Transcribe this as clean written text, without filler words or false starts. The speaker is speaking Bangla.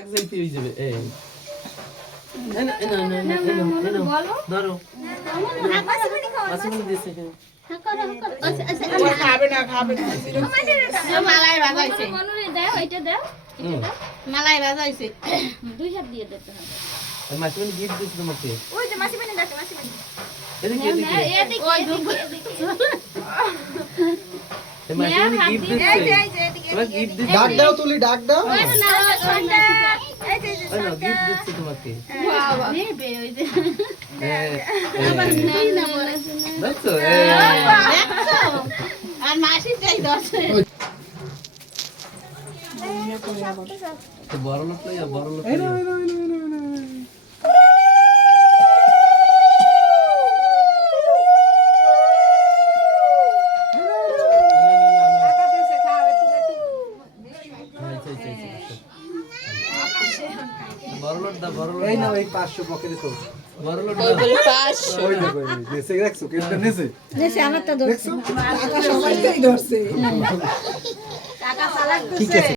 যাইতে হয়ে যাবে এই না না না না ধরো মাসিমণি দিছে খাবে না মালাই বাজাইছে মনুরে দাও ওইটা দাও মালাই বাজাইছে দুই হাত দিয়ে দিতে হবে মাসিমণি গিফট দিছে তোমাকে ওই যে মাসিমণি দেখো মাসিমণি এদিকে এদিকে এদিকে মাসিমণি গিফট দিছে তোমাকে গিফট দিছে ডাক দাও তুলি ডাক দাও না গিফট দিছে তোমাকে বাবা নেবে ওই যে আবার নাই না বলে দেখছো দেখছো আর মাসি চাই দছে তো বড় লোক লইয়া বড় লোক এই লইয়া না বড়লোট দা বড়লোট এই না ওই 500 পকেটে তো বড়লোট ওই বলে 500 ওই দেখো এই দেশে রাখছো কেনটা নেছে দেশে আমারটা ধরছে দেখছো টাকা সবাইকেই ধরছে টাকা চালাক ঠিক দিছে আছে